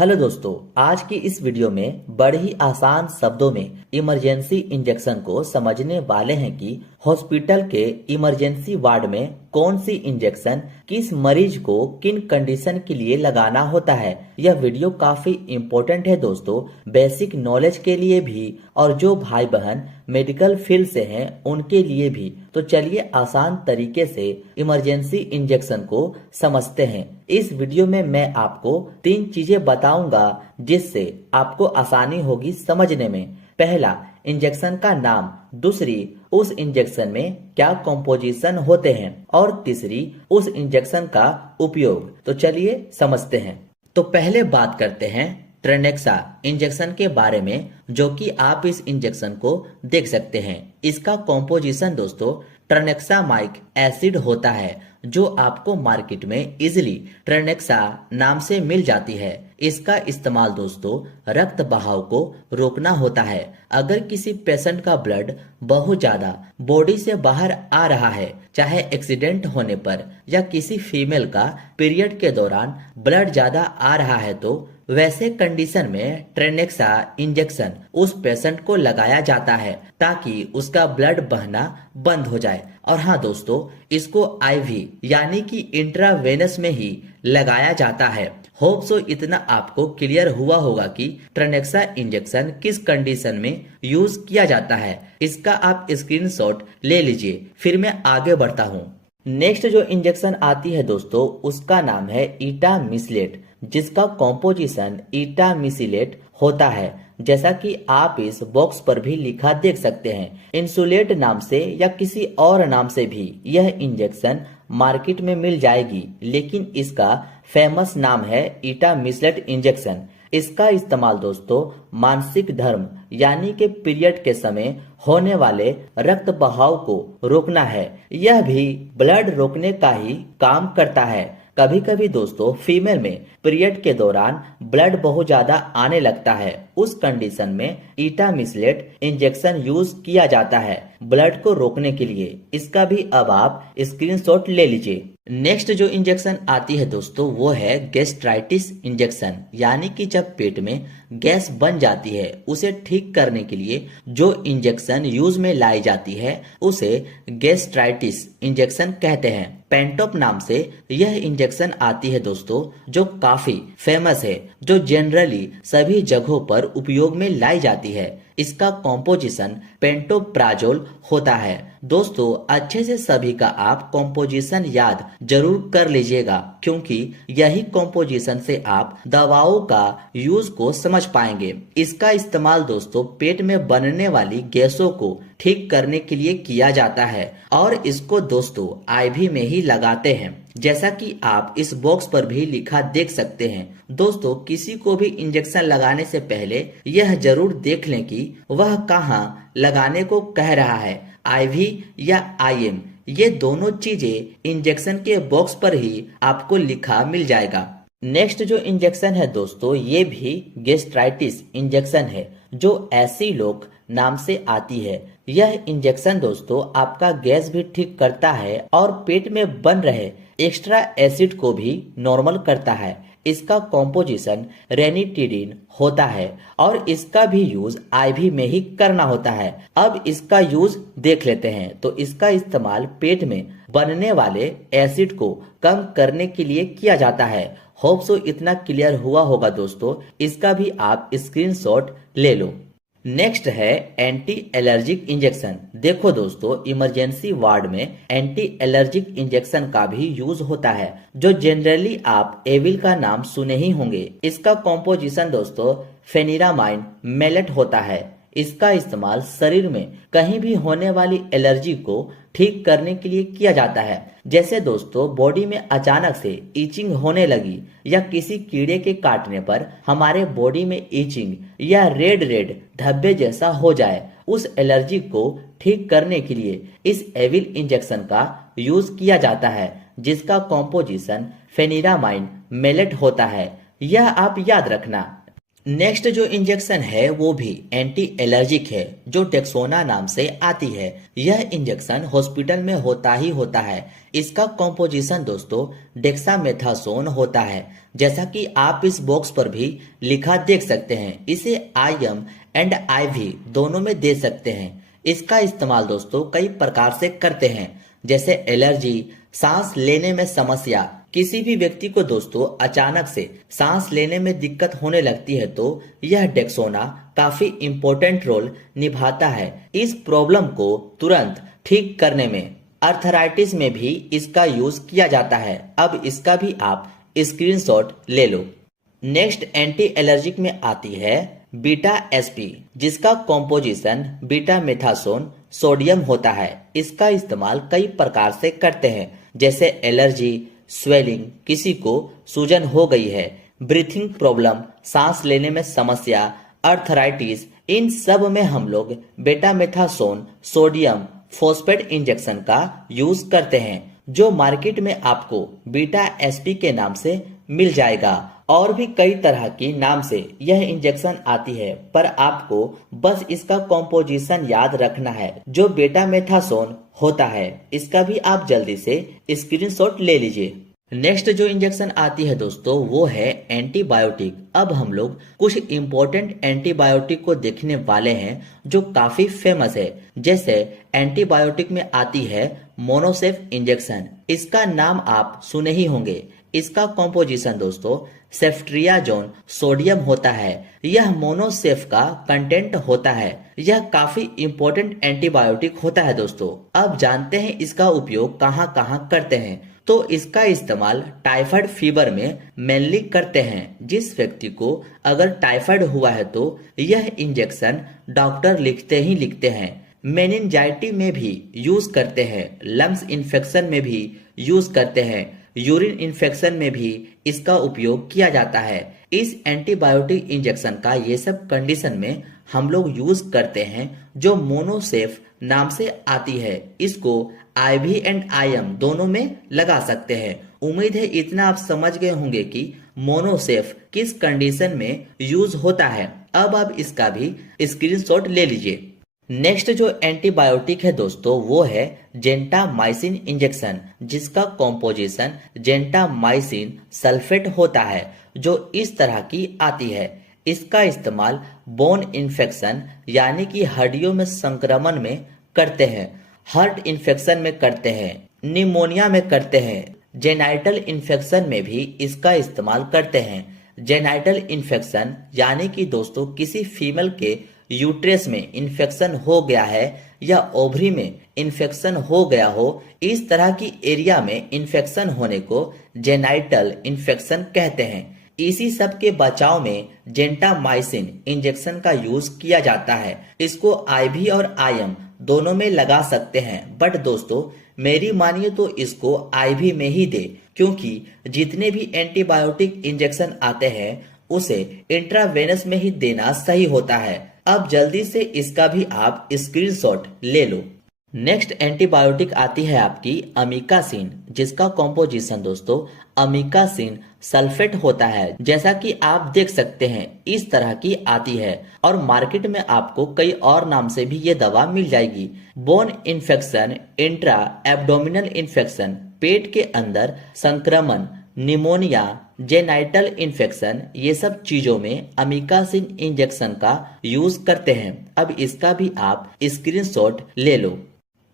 Hello दोस्तों, आज की इस वीडियो में बड़े ही आसान शब्दों में इमरजेंसी इंजेक्शन को समझने वाले हैं कि हॉस्पिटल के इमरजेंसी वार्ड में कौन सी इंजेक्शन किस मरीज को किन कंडीशन के लिए लगाना होता है। यह वीडियो काफी इम्पोर्टेंट है दोस्तों, बेसिक नॉलेज के लिए भी और जो भाई बहन मेडिकल फील्ड से हैं उनके लिए भी। तो चलिए आसान तरीके से इमरजेंसी इंजेक्शन को समझते हैं। इस वीडियो में मैं आपको 3 चीजें बताऊंगा जिससे आपको आसानी होगी समझने में। पहला, इंजेक्शन का नाम। दूसरी, उस इंजेक्शन में क्या कॉम्पोजिशन होते हैं। और तीसरी, उस इंजेक्शन का उपयोग। तो चलिए समझते हैं। तो पहले बात करते हैं ट्रेनेक्सा इंजेक्शन के बारे में, जो कि आप इस इंजेक्शन को देख सकते हैं। इसका कॉम्पोजिशन दोस्तों ट्रेनेक्सामाइक एसिड होता है, जो आपको मार्केट में इजिली ट्रेनेक्सा नाम से मिल जाती है। इसका इस्तेमाल दोस्तों रक्त बहाव को रोकना होता है। अगर किसी पेशेंट का ब्लड बहुत ज्यादा बॉडी से बाहर आ रहा है, चाहे एक्सीडेंट होने पर या किसी फीमेल का पीरियड के दौरान ब्लड ज्यादा आ रहा है, तो वैसे कंडीशन में ट्रेनेक्सा इंजेक्शन उस पेशेंट को लगाया जाता है ताकि उसका ब्लड बहना बंद हो जाए। और हाँ दोस्तों, इसको आईवी यानी कि इंट्रावेनस में ही लगाया जाता है। होप सो इतना आपको क्लियर हुआ होगा कि ट्रेनेक्सा इंजेक्शन किस कंडीशन में यूज किया जाता है। इसका आप स्क्रीनशॉट ले लीजिए, फिर मैं आगे बढ़ता हूँ। नेक्स्ट जो इंजेक्शन आती है दोस्तों, उसका नाम है इटामिसिलेट, जिसका कॉम्पोजिशन इटामिसिलेट होता है, जैसा कि आप इस बॉक्स पर भी लिखा देख सकते हैं। इंसुलेट नाम से या किसी और नाम से भी यह इंजेक्शन मार्केट में मिल जाएगी, लेकिन इसका फेमस नाम है इटामिसिलेट इंजेक्शन। इसका इस्तेमाल दोस्तों मानसिक धर्म यानी कि पीरियड के समय होने वाले रक्त बहाव को रोकना है। यह भी ब्लड रोकने का ही काम करता है। कभी कभी दोस्तों फीमेल में पीरियड के दौरान ब्लड बहुत ज्यादा आने लगता है, उस कंडीशन में इटामिसिलेट इंजेक्शन यूज किया जाता है ब्लड को रोकने के लिए। इसका भी अब आप स्क्रीनशॉट ले लीजिए। नेक्स्ट जो इंजेक्शन आती है दोस्तों, वो है गैस्ट्राइटिस इंजेक्शन, यानी कि जब पेट में गैस बन जाती है उसे ठीक करने के लिए जो इंजेक्शन यूज में लाई जाती है उसे गैस्ट्राइटिस इंजेक्शन कहते हैं। पेंटोप नाम से यह इंजेक्शन आती है दोस्तों, जो काफी फेमस है, जो जनरली सभी जगहों पर उपयोग में लाई जाती है। इसका कॉम्पोजिशन पेंटोप्राजोल होता है। दोस्तों अच्छे से सभी का आप कॉम्पोजिशन याद जरूर कर लीजिएगा, क्योंकि यही कॉम्पोजिशन से आप दवाओं का यूज को समझ पाएंगे। इसका इस्तेमाल दोस्तों पेट में बनने वाली गैसों को ठीक करने के लिए किया जाता है और इसको दोस्तों आईवी में ही लगाते हैं, जैसा कि आप इस बॉक्स पर भी लिखा देख सकते हैं। दोस्तों किसी को भी इंजेक्शन लगाने से पहले यह जरूर देख लें कि वह कहां लगाने को कह रहा है, आईवी या आईएम। ये दोनों चीजें इंजेक्शन के बॉक्स पर ही आपको लिखा मिल जाएगा। नेक्स्ट जो इंजेक्शन है दोस्तों, ये भी गैस्ट्राइटिस इंजेक्शन है, जो एसिलोक नाम से आती है। यह इंजेक्शन दोस्तों आपका गैस भी ठीक करता है और पेट में बन रहे एक्स्ट्रा एसिड को भी नॉर्मल करता है। इसका कॉम्पोजिशन रेनिटिडिन होता है और इसका भी यूज आईवी में ही करना होता है। अब इसका यूज देख लेते हैं। तो इसका इस्तेमाल पेट में बनने वाले एसिड को कम करने के लिए किया जाता है। होप सो इतना क्लियर हुआ होगा दोस्तों, इसका भी आप स्क्रीनशॉट ले लो। नेक्स्ट है एंटी एलर्जिक इंजेक्शन। देखो दोस्तों इमरजेंसी वार्ड में एंटी एलर्जिक इंजेक्शन का भी यूज होता है, जो जनरली आप एविल का नाम सुने ही होंगे। इसका कॉम्पोजिशन दोस्तों फेनिरामाइन मेलेट होता है। इसका इस्तेमाल शरीर में कहीं भी होने वाली एलर्जी को ठीक करने के लिए किया जाता है। जैसे दोस्तों बॉडी में अचानक से ईचिंग होने लगी या किसी कीड़े के काटने पर हमारे बॉडी में ईचिंग या रेड रेड धब्बे जैसा हो जाए, उस एलर्जी को ठीक करने के लिए इस एविल इंजेक्शन का यूज किया जाता है, जिसका कॉम्पोजिशन फेनिरामाइन मेलेट होता है। यह आप याद रखना। नेक्स्ट जो इंजेक्शन है वो भी एंटी एलर्जिक है, जो डेक्सोना नाम से आती है। यह इंजेक्शन हॉस्पिटल में होता ही होता है। इसका कॉम्पोजिशन दोस्तों डेक्सामेथासोन होता है, जैसा कि आप इस बॉक्स पर भी लिखा देख सकते हैं। इसे IM एंड IV दोनों में दे सकते हैं। इसका इस्तेमाल दोस्तों कई प्रकार से करते हैं, जैसे एलर्जी, सांस लेने में समस्या। किसी भी व्यक्ति को दोस्तों अचानक से सांस लेने में दिक्कत होने लगती है तो यह डेक्सोना काफी इम्पोर्टेंट रोल निभाता है इस प्रॉब्लम को तुरंत ठीक करने में। अर्थराइटिस में भी इसका यूज किया जाता है। अब इसका भी आप स्क्रीनशॉट ले लो। नेक्स्ट एंटी एलर्जिक में आती है बीटा SP, जिसका कॉम्पोजिशन बीटा मेथासोन सोडियम होता है। इसका इस्तेमाल कई प्रकार से करते हैं, जैसे एलर्जी, स्वेलिंग, किसी को सूजन हो गई है, ब्रीथिंग प्रॉब्लम, सांस लेने में समस्या, अर्थराइटिस, इन सब में हम लोग बेटामेथासोन सोडियम फॉस्फेट इंजेक्शन का यूज करते हैं, जो मार्केट में आपको बीटा SP के नाम से मिल जाएगा। और भी कई तरह की नाम से यह इंजेक्शन आती है, पर आपको बस इसका कॉम्पोजिशन याद रखना है, जो बेटामेथासोन होता है। इसका भी आप जल्दी से स्क्रीनशॉट ले लीजिए। नेक्स्ट जो इंजेक्शन आती है दोस्तों वो है एंटीबायोटिक। अब हम लोग कुछ इम्पोर्टेंट एंटीबायोटिक को देखने वाले हैं जो काफी फेमस है। जैसे एंटीबायोटिक में आती है मोनोसेफ इंजेक्शन। इसका नाम आप सुने ही होंगे। इसका कॉम्पोजिशन दोस्तों सेफ्ट्रियाजोन सोडियम होता है। यह मोनोसेफ का कंटेंट होता है। यह काफी इम्पोर्टेंट एंटीबायोटिक होता है दोस्तों। अब जानते हैं इसका उपयोग कहाँ कहाँ करते हैं। तो इसका इस्तेमाल टाइफाइड फीवर में मेनली करते हैं। जिस व्यक्ति को अगर टाइफाइड हुआ है तो यह इंजेक्शन डॉक्टर लिखते ही लिखते हैं। मेनिंजाइटी में भी यूज करते हैं, लंग्स इन्फेक्शन में भी यूज करते हैं, यूरिन इन्फेक्शन में भी इसका उपयोग किया जाता है। इस एंटीबायोटिक इंजेक्शन का ये सब कंडीशन में हम लोग यूज करते हैं, जो मोनोसेफ नाम से आती है। इसको IV एंड IM दोनों में लगा सकते हैं। उम्मीद है इतना आप समझ गए होंगे कि मोनोसेफ किस कंडीशन में यूज होता है। अब आप इसका भी स्क्रीनशॉट ले लीजिए। नेक्स्ट जो एंटीबायोटिक है दोस्तों वो है जेंटामाइसिन इंजेक्शन, जिसका कॉम्पोजिशन जेंटामाइसिन सल्फेट होता है, जो इस तरह की आती है। इसका इस्तेमाल बोन इन्फेक्शन यानी कि हड्डियों में संक्रमण में करते हैं, हार्ट इन्फेक्शन में करते हैं, निमोनिया में करते हैं, जेनाइटल इन्फेक्शन में भी इसका इस्तेमाल करते हैं। जेनाइटल इन्फेक्शन यानी कि दोस्तों किसी फीमेल के यूट्रस में इन्फेक्शन हो गया है या ओवरी में इन्फेक्शन हो गया हो, इस तरह की एरिया में इन्फेक्शन होने को जेनाइटल इन्फेक्शन कहते हैं। इसी सब के बचाव में जेंटामाइसिन इंजेक्शन का यूज किया जाता है। इसको IV और IM दोनों में लगा सकते हैं, बट दोस्तों मेरी मानिए तो इसको IV में ही दे, क्योंकि जितने भी एंटीबायोटिक इंजेक्शन आते हैं उसे इंट्रावेनस में ही देना सही होता है। अब जल्दी से इसका भी आप स्क्रीनशॉट ले लो। नेक्स्ट एंटीबायोटिक आती है आपकी अमीकासिन, जिसका कॉम्पोजिशन दोस्तों अमीकासिन सल्फेट होता है। जैसा कि आप देख सकते हैं इस तरह की आती है, और मार्केट में आपको कई और नाम से भी ये दवा मिल जाएगी। Bone infection, intra abdominal infection, पेट के अंदर संक्रमण, निमोनिया, जेनाइटल इन्फेक्शन, ये सब चीजों में अमीकासिन इंजेक्शन का यूज करते हैं। अब इसका भी आप स्क्रीनशॉट ले लो।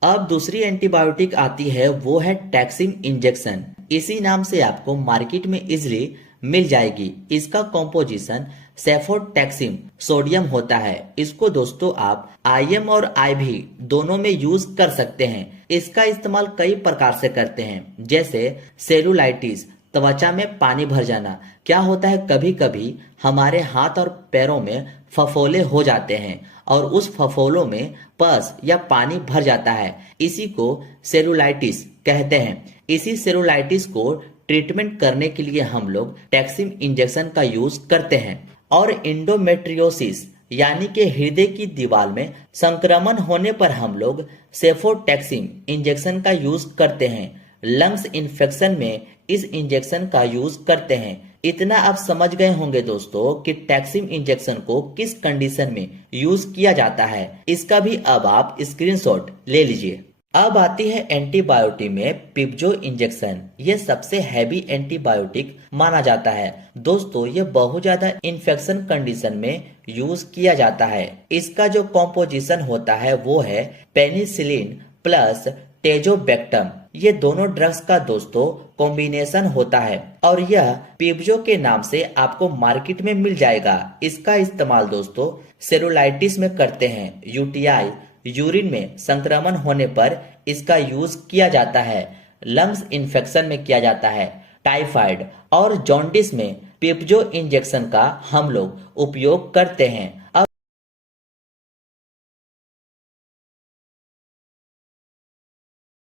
अब दूसरी एंटीबायोटिक आती है वो है टैक्सिम इंजेक्शन। इसी नाम से आपको मार्केट में इजिली मिल जाएगी। इसका कॉम्पोजिशन सेफोटैक्सिम सोडियम होता है। इसको दोस्तों आप IM और IV दोनों में यूज कर सकते हैं। इसका इस्तेमाल कई प्रकार से करते हैं, जैसे सेलुलाइटिस, त्वचा में पानी भर जाना। क्या होता है, कभी कभी हमारे हाथ और पैरों में फफोले हो जाते हैं और उस फफोलों में पस या पानी भर जाता है। इसी को सेलुलाइटिस कहते हैं। इसी सेलुलाइटिस को ट्रीटमेंट करने के लिए हम लोग टैक्सिम इंजेक्शन का यूज करते हैं। और इंडोमेट्रियोसिस यानी कि हृदय की दीवार में संक्रमण होने पर हम लोग सेफोटैक्सिम इंजेक्शन का यूज करते हैं। लंग्स इन्फेक्शन में इस इंजेक्शन का यूज करते हैं। इतना आप समझ गए होंगे दोस्तों कि टैक्सिम इंजेक्शन को किस कंडीशन में यूज किया जाता है, इसका भी अब आप स्क्रीनशॉट ले लीजिए। अब आती है एंटीबायोटिक में पिप्जो इंजेक्शन। ये सबसे हैवी एंटीबायोटिक माना जाता है दोस्तों। ये बहुत ज्यादा इन्फेक्शन कंडीशन में यूज किया जाता है। इसका जो कॉम्पोजिशन होता है वो है पेनिसिलिन प्लस टेजोबैक्टम। ये दोनों ड्रग्स का दोस्तों कॉम्बिनेशन होता है और यह पिप्जो के नाम से आपको मार्केट में मिल जाएगा। इसका इस्तेमाल दोस्तों सेरुलाइटिस में करते हैं, यूटीआई यूरिन में संक्रमण होने पर इसका यूज किया जाता है, लंग्स इन्फेक्शन में किया जाता है, टाइफाइड और जॉन्डिस में पिप्जो इंजेक्शन का हम लोग उपयोग करते हैं। अब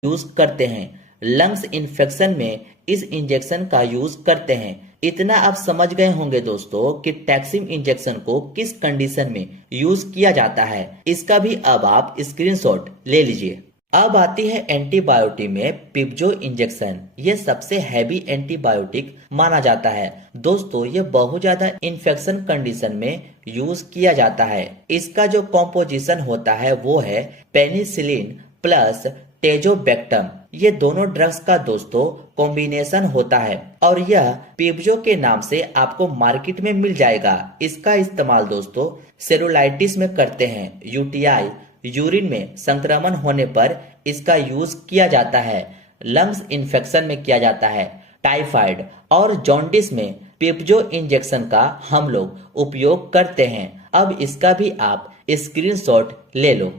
यूज करते हैं, लंग्स इन्फेक्शन में इस इंजेक्शन का यूज करते हैं। इतना आप समझ गए होंगे दोस्तों कि टैक्सिम इंजेक्शन को किस कंडीशन में यूज किया जाता है, इसका भी अब आप स्क्रीनशॉट ले लीजिए। अब आती है एंटीबायोटिक में पिप्जो इंजेक्शन। ये सबसे हैवी एंटीबायोटिक माना जाता है दोस्तों। ये बहुत ज्यादा इन्फेक्शन कंडीशन में यूज किया जाता है। इसका जो कॉम्पोजिशन होता है वो है पेनिसिलिन प्लस टेजोबैक्टम। ये दोनों ड्रग्स का दोस्तों कॉम्बिनेशन होता है और यह पिप्जो के नाम से आपको मार्केट में मिल जाएगा। इसका इस्तेमाल दोस्तों सेरुलाइटिस में करते हैं, यूटीआई यूरिन में संक्रमण होने पर इसका यूज किया जाता है, लंग्स इन्फेक्शन में किया जाता है, टाइफाइड और जॉन्डिस में पिप्जो इंजेक्शन का हम लोग उपयोग करते हैं। अब इसका भी आप स्क्रीनशॉट ले लो।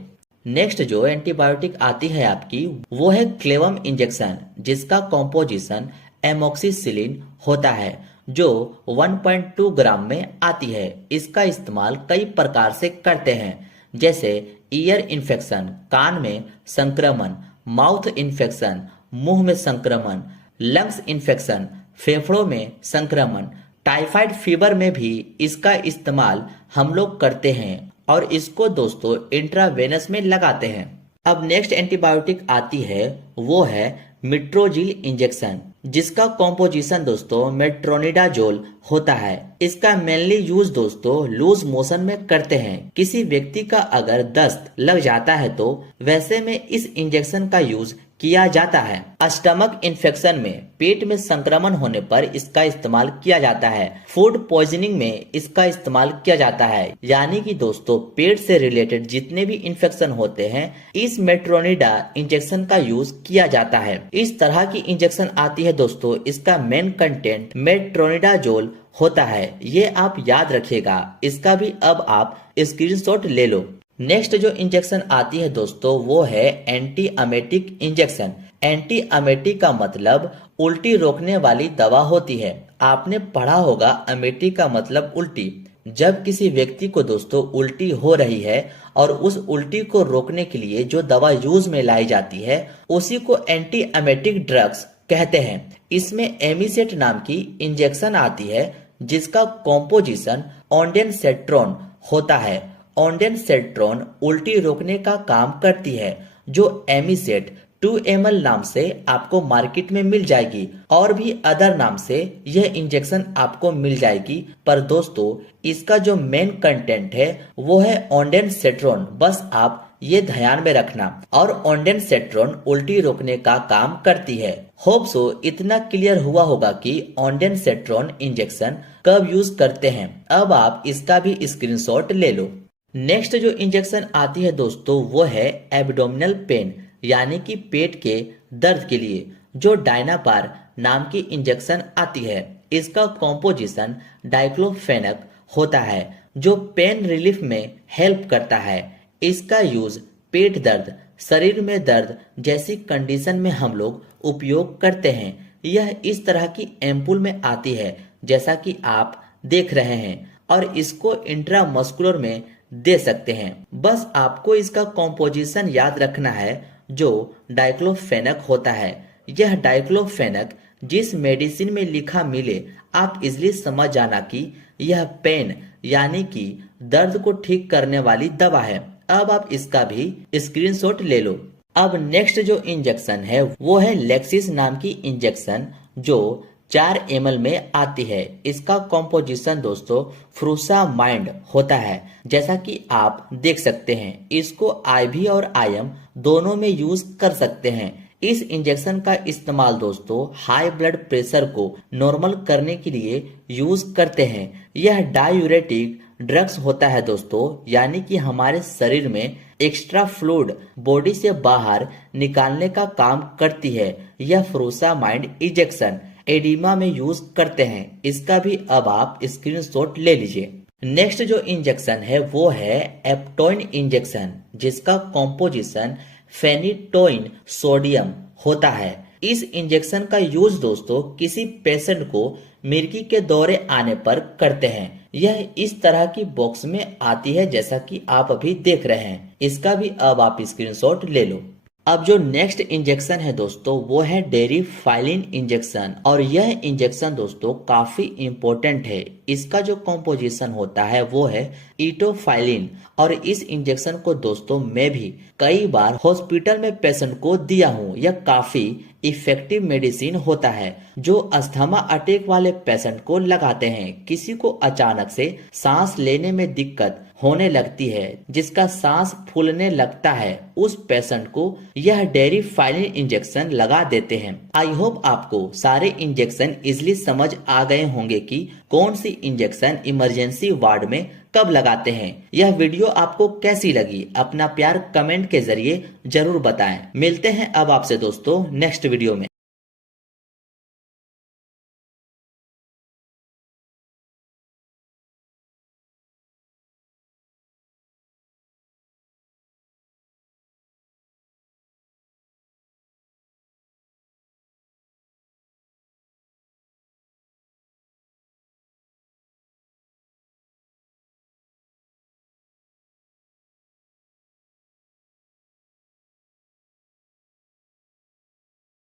नेक्स्ट जो एंटीबायोटिक आती है आपकी वो है क्लेवम इंजेक्शन, जिसका कॉम्पोजिशन एमोक्सिसिलिन होता है जो 1.2 ग्राम में आती है। इसका इस्तेमाल कई प्रकार से करते हैं, जैसे ईयर इन्फेक्शन, कान में संक्रमण, माउथ इन्फेक्शन, मुंह में संक्रमण, लंग्स इन्फेक्शन, फेफड़ों में संक्रमण, टाइफाइड फीवर में भी इसका इस्तेमाल हम लोग करते हैं और इसको दोस्तों इंट्रावेनस में लगाते हैं। अब नेक्स्ट एंटीबायोटिक आती है वो है मिट्रोजिल इंजेक्शन, जिसका कॉम्पोजिशन दोस्तों मेट्रोनिडाजोल होता है। इसका मेनली यूज दोस्तों लूज मोशन में करते हैं। किसी व्यक्ति का अगर दस्त लग जाता है तो वैसे में इस इंजेक्शन का यूज किया जाता है। स्टमक इन्फेक्शन में, पेट में संक्रमण होने पर इसका इस्तेमाल किया जाता है। फूड पॉइजनिंग में इसका इस्तेमाल किया जाता है। यानी कि दोस्तों पेट से रिलेटेड जितने भी इन्फेक्शन होते हैं इस मेट्रोनिडा इंजेक्शन का यूज किया जाता है। इस तरह की इंजेक्शन आती है दोस्तों, इसका मेन कंटेंट मेट्रोनिडाजोल होता है। ये आप याद रखिएगा। इसका भी अब आप स्क्रीनशॉट ले लो। नेक्स्ट जो इंजेक्शन आती है दोस्तों वो है एंटी अमेटिक इंजेक्शन। एंटी अमेटिक का मतलब उल्टी रोकने वाली दवा होती है। आपने पढ़ा होगा अमेटिक का मतलब उल्टी। जब किसी व्यक्ति को दोस्तों उल्टी हो रही है और उस उल्टी को रोकने के लिए जो दवा यूज में लाई जाती है उसी को एंटी अमेटिक ड्रग्स कहते हैं। इसमें एमिसेट नाम की इंजेक्शन आती है जिसका कॉम्पोजिशन ऑन्डेनसेट्रोन होता है। ऑन्डेनसेट्रोन उल्टी रोकने का काम करती है, जो एमिसेट 2 ml नाम से आपको मार्केट में मिल जाएगी और भी अदर नाम से यह इंजेक्शन आपको मिल जाएगी। पर दोस्तों इसका जो मेन कंटेंट है वो है ऑन्डेनसेट्रोन। बस आप ये ध्यान में रखना। और ऑन्डेनसेट्रोन उल्टी रोकने का काम करती है। होप सो इतना क्लियर हुआ होगा कि ऑन्डेनसेट्रोन इंजेक्शन कब यूज करते हैं। अब आप इसका भी स्क्रीनशॉट ले लो। नेक्स्ट जो इंजेक्शन आती है दोस्तों वो है एब्डोमिनल पेन, यानी कि पेट के दर्द के लिए, जो डायनापार नाम की इंजेक्शन आती है। इसका कॉम्पोजिशन डाइक्लोफेनक होता है जो पेन रिलीफ में हेल्प करता है। इसका यूज पेट दर्द, शरीर में दर्द जैसी कंडीशन में हम लोग उपयोग करते हैं। यह इस तरह की एम्पुल में आती है जैसा कि आप देख रहे हैं और इसको इंट्रामस्कुलर में दे सकते हैं। बस आपको इसका कॉम्पोजिशन याद रखना है जो डाइक्लोफेनक होता है। यह डाइक्लोफेनक जिस मेडिसिन में लिखा मिले आप इजली समझ जाना कि यह पेन यानी कि दर्द को ठीक करने वाली दवा है। अब आप इसका भी स्क्रीनशॉट ले लो। अब नेक्स्ट जो इंजेक्शन है वो है लेक्सिस नाम की इंजेक्शन, जो 4 ml में आती है। इसका कॉम्पोजिशन दोस्तों फ्रूसामाइड होता है, जैसा कि आप देख सकते हैं। इसको आईवी और आईएम दोनों में यूज कर सकते हैं। इस इंजेक्शन का इस्तेमाल दोस्तों हाई ब्लड प्रेशर को नॉर्मल करने के लिए यूज करते हैं। यह डायूरेटिक ड्रग्स होता है दोस्तों, यानी कि हमारे शरीर में एक्स्ट्रा फ्लूइड बॉडी से बाहर निकालने का काम करती है। यह फ्रूसामाइड इंजेक्शन एडिमा में यूज करते हैं। इसका भी अब आप स्क्रीनशॉट ले लीजिए। नेक्स्ट जो इंजेक्शन है वो है एप्टोइन इंजेक्शन, जिसका कॉम्पोजिशन फेनिटोइन सोडियम होता है। इस इंजेक्शन का यूज दोस्तों किसी पेशेंट को मिर्गी के दौरे आने पर करते हैं। यह इस तरह की बॉक्स में आती है, जैसा कि आप अभी देख रहे हैं। इसका भी अब आप स्क्रीनशॉट ले लो। अब जो नेक्स्ट इंजेक्शन है दोस्तों वो है डेरिफाइलिन इंजेक्शन, और यह इंजेक्शन दोस्तों काफी इंपॉर्टेंट है। इसका जो कॉम्पोजिशन होता है वो है इटोफाइलिन, और इस इंजेक्शन को दोस्तों मैं भी कई बार हॉस्पिटल में पेशेंट को दिया हूँ। यह काफी इफेक्टिव मेडिसिन होता है जो अस्थमा अटैक वाले पेशेंट को लगाते हैं। किसी को अचानक से सांस लेने में दिक्कत होने लगती है, जिसका सांस फूलने लगता है, उस पेशेंट को यह डेरिफाइलिन इंजेक्शन लगा देते हैं। आई होप आपको सारे इंजेक्शन इजिली समझ आ गए होंगे कि कौन सी इंजेक्शन इमरजेंसी वार्ड में कब लगाते हैं। यह वीडियो आपको कैसी लगी अपना प्यार कमेंट के जरिए जरूर बताएं। मिलते हैं अब आपसे दोस्तों नेक्स्ट वीडियो में।